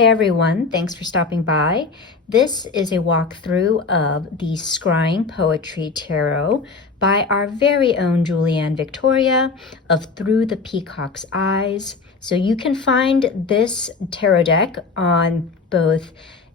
Hey everyone, thanks for stopping by. This is a walkthrough of the Scrying Poetry Tarot by our very own Julianne Victoria of Through the Peacock's Eyes. So you can find this tarot deck on both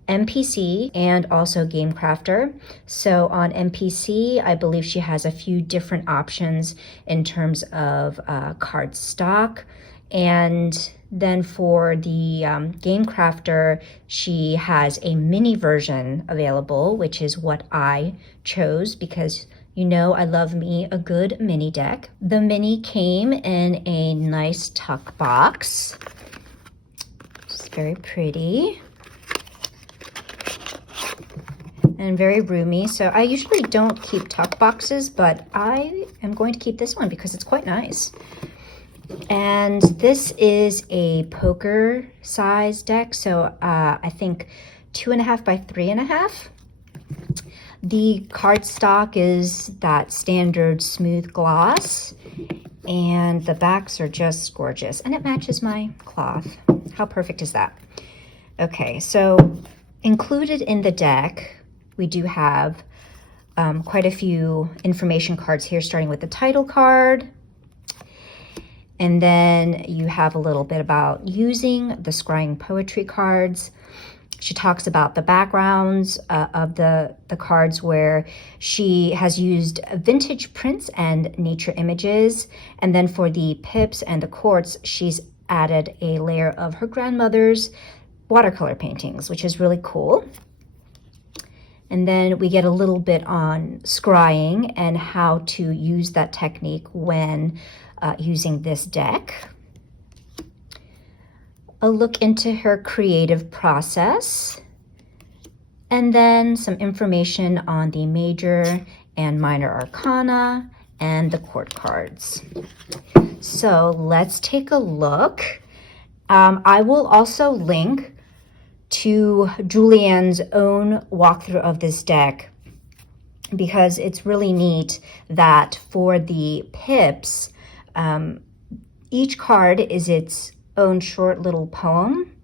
MPC and also GameCrafter. So on MPC, I believe she has a few different options in terms of card stock. And then for the GameCrafter, she has a mini version available, which is what I chose because you know I love me a good mini deck. The mini came in a nice tuck box. It's very pretty and very roomy. So I usually don't keep tuck boxes, but I am going to keep this one because it's quite nice. And this is a poker size deck, so I think 2.5 by 3.5. The cardstock is that standard smooth gloss, and the backs are just gorgeous, and it matches my cloth. How perfect is that? Okay, so included in the deck, we do have quite a few information cards here, starting with the title card. And then you have a little bit about using the Scrying Poetry cards. She talks about the backgrounds of the cards where she has used vintage prints and nature images. And then for the pips and the quartz, she's added a layer of her grandmother's watercolor paintings, which is really cool. And then we get a little bit on scrying and how to use that technique when using this deck. A look into her creative process, and then some information on the major and minor arcana and the court cards. So let's take a look. I will also link to Julianne's own walkthrough of this deck because it's really neat that for the pips, each card is its own short little poem,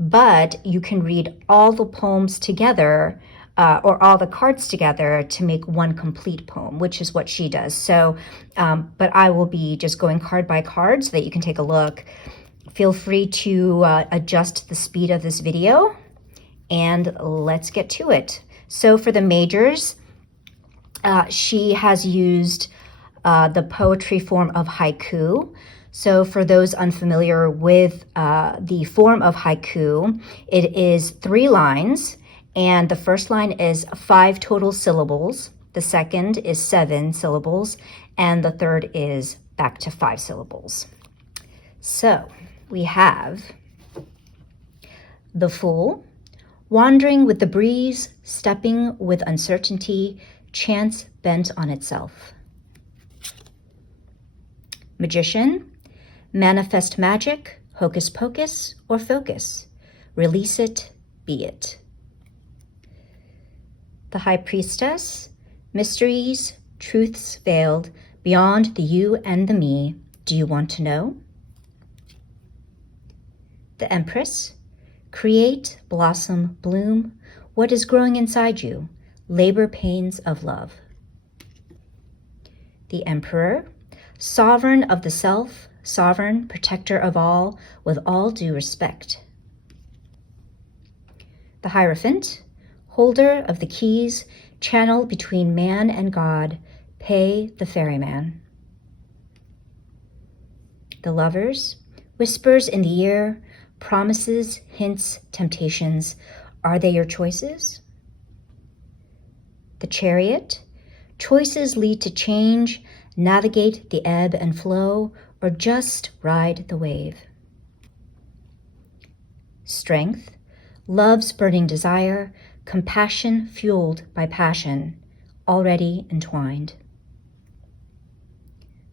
but you can read all the poems together or all the cards together to make one complete poem, which is what she does. So, but I will be just going card by card so that you can take a look. Feel free to adjust the speed of this video, and let's get to it. So for the majors, she has used the poetry form of haiku. So for those unfamiliar with the form of haiku, it is 3 lines, and the first line is 5 total syllables, the second is 7 syllables, and the third is back to 5 syllables. So we have the Fool, wandering with the breeze, stepping with uncertainty, chance bent on itself. Magician, manifest magic, hocus pocus, or focus. Release it, be it. The High Priestess, mysteries, truths veiled, beyond the you and the me. Do you want to know? The Empress, create, blossom, bloom. What is growing inside you? Labor pains of love. The Emperor, sovereign of the self, sovereign, protector of all, with all due respect. The Hierophant, holder of the keys, channel between man and God, pay the ferryman. The Lovers, whispers in the ear, promises, hints, temptations. Are they your choices? The Chariot, choices lead to change, navigate the ebb and flow, or just ride the wave. Strength, love's burning desire, compassion fueled by passion, already entwined.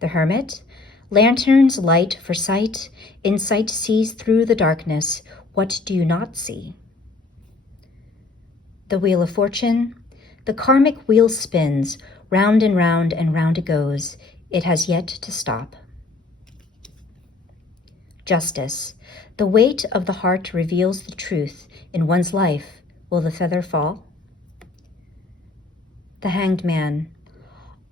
The Hermit, lanterns light for sight, insight sees through the darkness, what do you not see? The Wheel of Fortune, the karmic wheel spins, round and round it goes. It has yet to stop. Justice, The weight of the heart reveals the truth. In one's life, will the feather fall? The Hanged Man.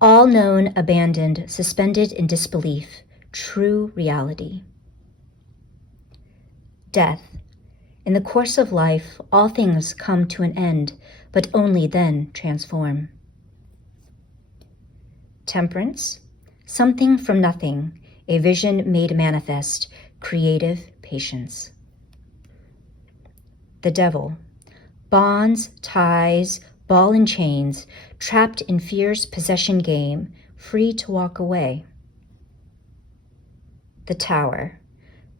All known, abandoned, suspended in disbelief, true reality. Death. In the course of life, all things come to an end, but only then transform. Temperance. Something from nothing, a vision made manifest, creative patience. The Devil. Bonds, ties, ball and chains, trapped in fear's possession game, free to walk away. The Tower.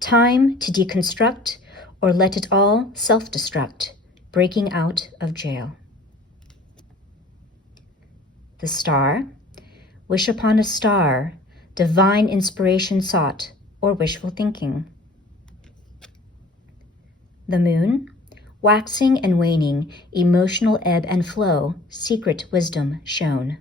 Time to deconstruct or let it all self-destruct, breaking out of jail. The Star. Wish upon a star, divine inspiration sought, or wishful thinking. The Moon. Waxing and waning, emotional ebb and flow, secret wisdom shown.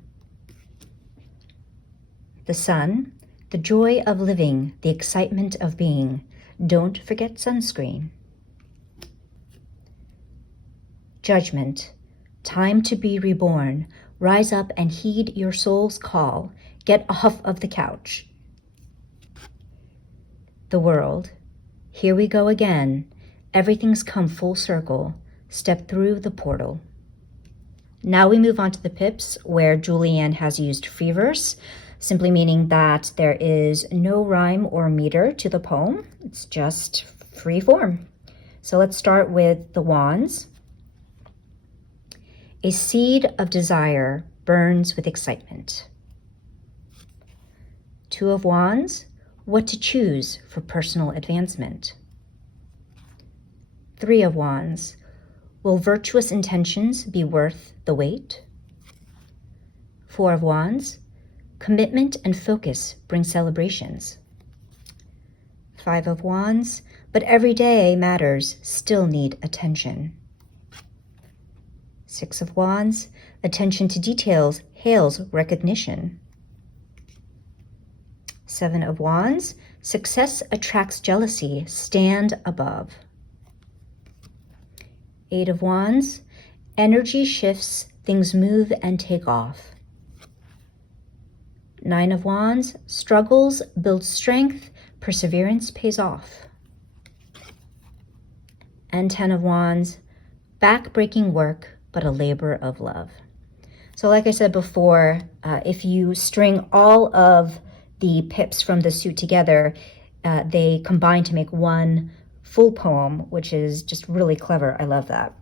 The Sun. The joy of living, the excitement of being. Don't forget sunscreen. Judgment. Time to be reborn. Rise up and heed your soul's call. Get off of the couch. The World. Here we go again. Everything's come full circle. Step through the portal. Now we move on to the pips, where Julianne has used free verse, simply meaning that there is no rhyme or meter to the poem. It's just free form. So let's start with the Wands. A seed of desire burns with excitement. Two of Wands, what to choose for personal advancement. Three of Wands, will virtuous intentions be worth the wait? Four of Wands, commitment and focus bring celebrations. Five of Wands, but every day matters still need attention. Six of Wands, attention to details hails recognition. Seven of Wands, success attracts jealousy, stand above. Eight of Wands, energy shifts, things move and take off. Nine of Wands, struggles build strength, perseverance pays off. And 10 of Wands, back-breaking work, but a labor of love. So like I said before, if you string all of the pips from the suit together, they combine to make one full poem, which is just really clever. I love that.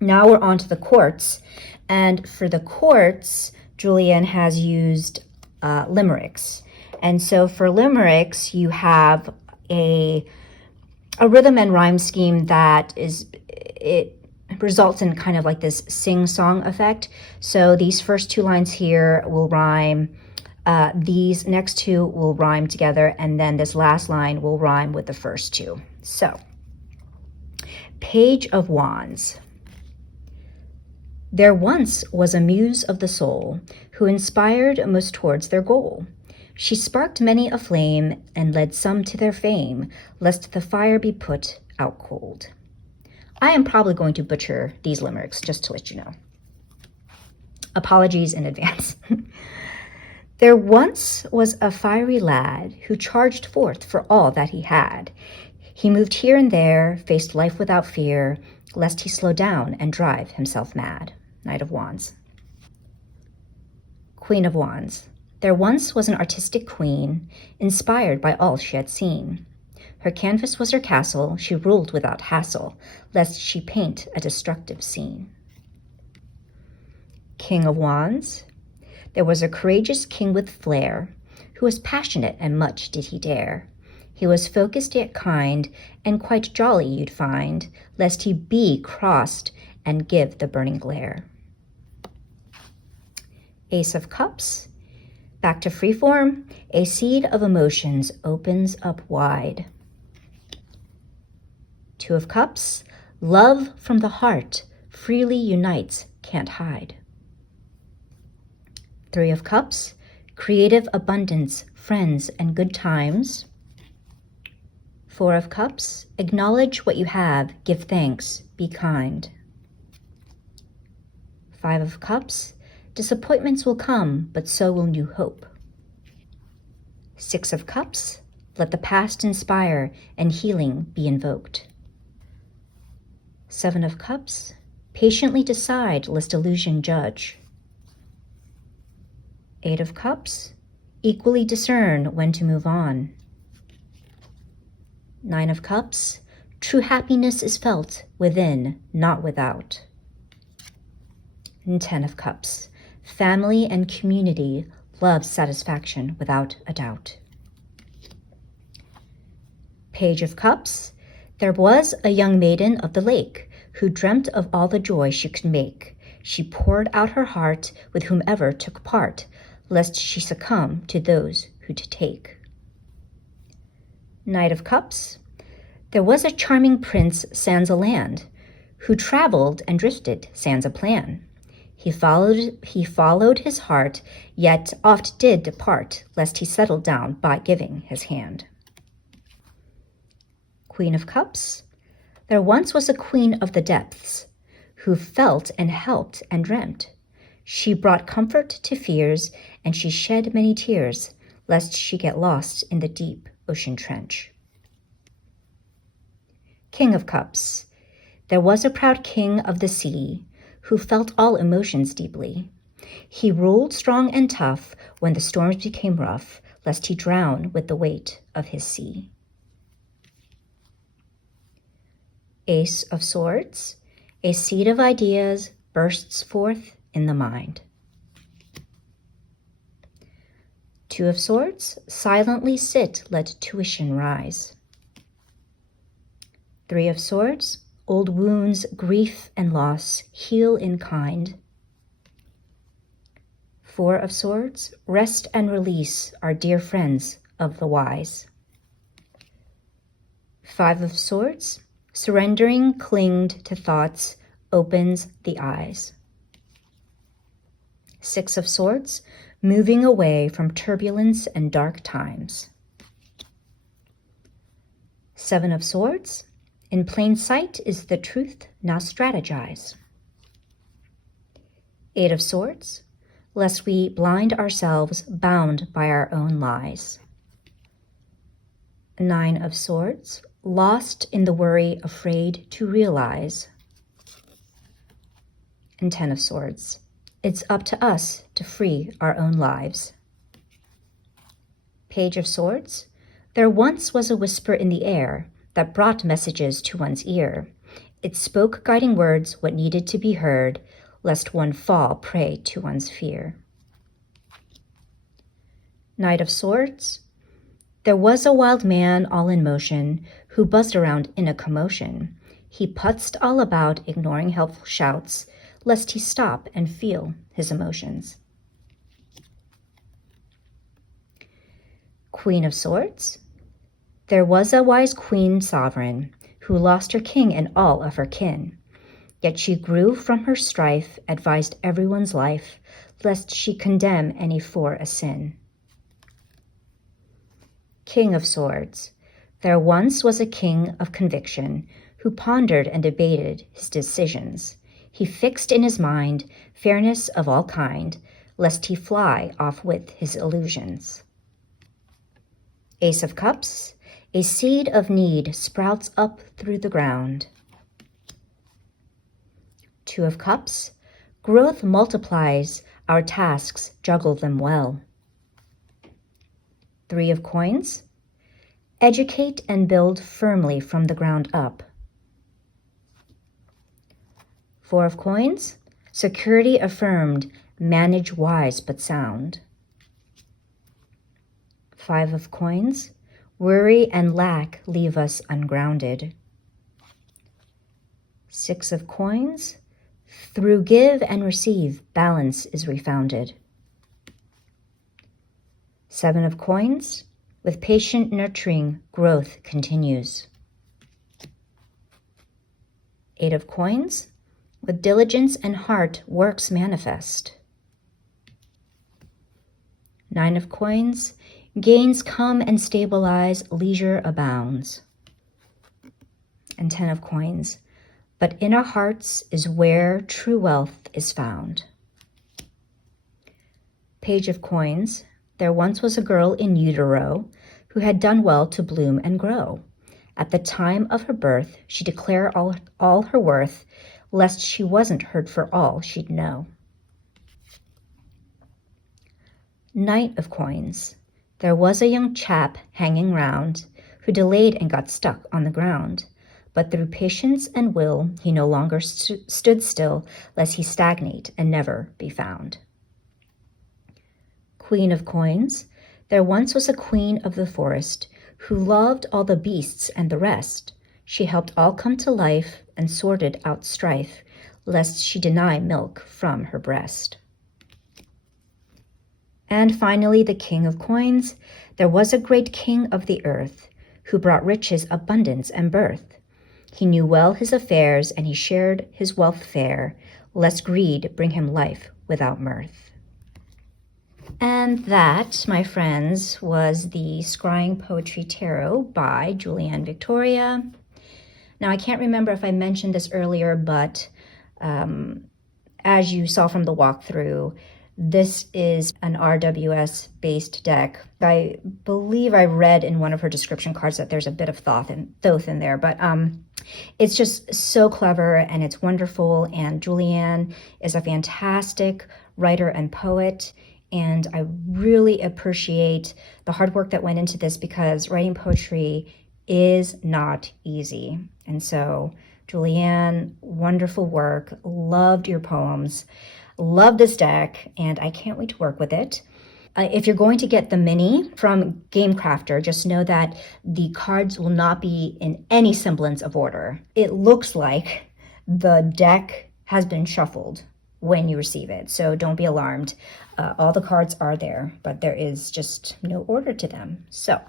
Now we're on to the Quartz. And for the Quartz, Julianne has used limericks. And so for limericks, you have a rhythm and rhyme scheme that it results in kind of like this sing-song effect. So these first two lines here will rhyme, these next two will rhyme together, and then this last line will rhyme with the first two. So, Page of Wands. There once was a muse of the soul who inspired most towards their goal. She sparked many a flame and led some to their fame, lest the fire be put out cold. I am probably going to butcher these limericks, just to let you know. Apologies in advance. There once was a fiery lad who charged forth for all that he had. He moved here and there, faced life without fear, lest he slow down and drive himself mad. Knight of Wands. Queen of Wands. There once was an artistic queen, inspired by all she had seen. Her canvas was her castle, she ruled without hassle, lest she paint a destructive scene. King of Wands. There was a courageous king with flair, who was passionate and much did he dare. He was focused yet kind, and quite jolly you'd find, lest he be crossed and give the burning glare. Ace of Cups. Back to freeform, a seed of emotions opens up wide. Two of Cups, love from the heart, freely unites, can't hide. Three of Cups, creative abundance, friends and good times. Four of Cups, acknowledge what you have, give thanks, be kind. Five of Cups, disappointments will come, but so will new hope. Six of Cups, let the past inspire and healing be invoked. Seven of Cups, patiently decide lest illusion judge. Eight of Cups, equally discern when to move on. Nine of Cups, true happiness is felt within, not without. And 10 of Cups, family and community love satisfaction without a doubt. Page of Cups, there was a young maiden of the lake who dreamt of all the joy she could make. She poured out her heart with whomever took part, lest she succumb to those who to take. Knight of Cups, there was a charming prince sans a land, who traveled and drifted sans a plan. He followed his heart, yet oft did depart, lest he settled down by giving his hand. Queen of Cups, there once was a queen of the depths, who felt and helped and dreamt. She brought comfort to fears, and she shed many tears, lest she get lost in the deep ocean trench. King of Cups, there was a proud king of the sea, who felt all emotions deeply. He ruled strong and tough when the storms became rough, lest he drown with the weight of his sea. Ace of Swords, a seed of ideas bursts forth in the mind. Two of Swords, silently sit, let tuition rise. Three of Swords, old wounds, grief, and loss heal in kind. Four of Swords, rest and release are dear friends of the wise. Five of Swords, surrendering clinged to thoughts opens the eyes. Six of Swords, moving away from turbulence and dark times. Seven of Swords, in plain sight is the truth, now strategize. Eight of Swords, lest we blind ourselves, bound by our own lies. Nine of Swords, lost in the worry, afraid to realize. And 10 of Swords, it's up to us to free our own lives. Page of Swords, there once was a whisper in the air that brought messages to one's ear. It spoke guiding words, what needed to be heard, lest one fall prey to one's fear. Knight of Swords, there was a wild man all in motion, who buzzed around in a commotion. He putzed all about, ignoring helpful shouts, lest he stop and feel his emotions. Queen of Swords, there was a wise queen sovereign, who lost her king and all of her kin. Yet she grew from her strife, advised everyone's life, lest she condemn any for a sin. King of Swords, there once was a king of conviction, who pondered and debated his decisions. He fixed in his mind fairness of all kind, lest he fly off with his illusions. Ace of Cups, a seed of need sprouts up through the ground. Two of Cups, growth multiplies, our tasks juggle them well. Three of Coins, educate and build firmly from the ground up. Four of Coins, security affirmed, manage wise but sound. Five of Coins, worry and lack leave us ungrounded. Six of Coins, through give and receive, balance is refounded. Seven of Coins, with patient nurturing, growth continues. Eight of Coins, with diligence and heart, works manifest. Nine of Coins, gains come and stabilize, leisure abounds. and 10 of coins. But in our hearts is where true wealth is found. Page of coins. There once was a girl in utero who had done well to bloom and grow. At the time of her birth, she declared all her worth, lest she wasn't heard for all she'd know. Knight of coins. There was a young chap hanging round who delayed and got stuck on the ground. But through patience and will, he no longer stood still, lest he stagnate and never be found. Queen of coins. There once was a queen of the forest who loved all the beasts and the rest. She helped all come to life and sorted out strife, lest she deny milk from her breast. And finally, the king of coins. There was a great king of the earth who brought riches, abundance, and birth. He knew well his affairs, and he shared his wealth fair, lest greed bring him life without mirth. And that, my friends, was the Scrying Poetry Tarot by Julianne Victoria. Now, I can't remember if I mentioned this earlier, but as you saw from the walkthrough, this is an RWS-based deck. I believe I read in one of her description cards that there's a bit of thoth in there, but it's just so clever and it's wonderful. And Julianne is a fantastic writer and poet. And I really appreciate the hard work that went into this because writing poetry is not easy. And so, Julianne, wonderful work. Loved your poems. Love this deck, and I can't wait to work with it. If you're going to get the mini from Game Crafter, just know that the cards will not be in any semblance of order. It looks like the deck has been shuffled when you receive it, so don't be alarmed. All the cards are there, but there is just no order to them. So,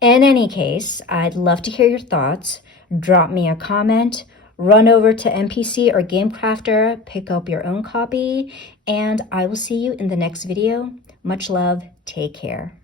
in any case, I'd love to hear your thoughts. Drop me a comment. Run over to NPC or Game Crafter, pick up your own copy, and I will see you in the next video. Much love. Take care.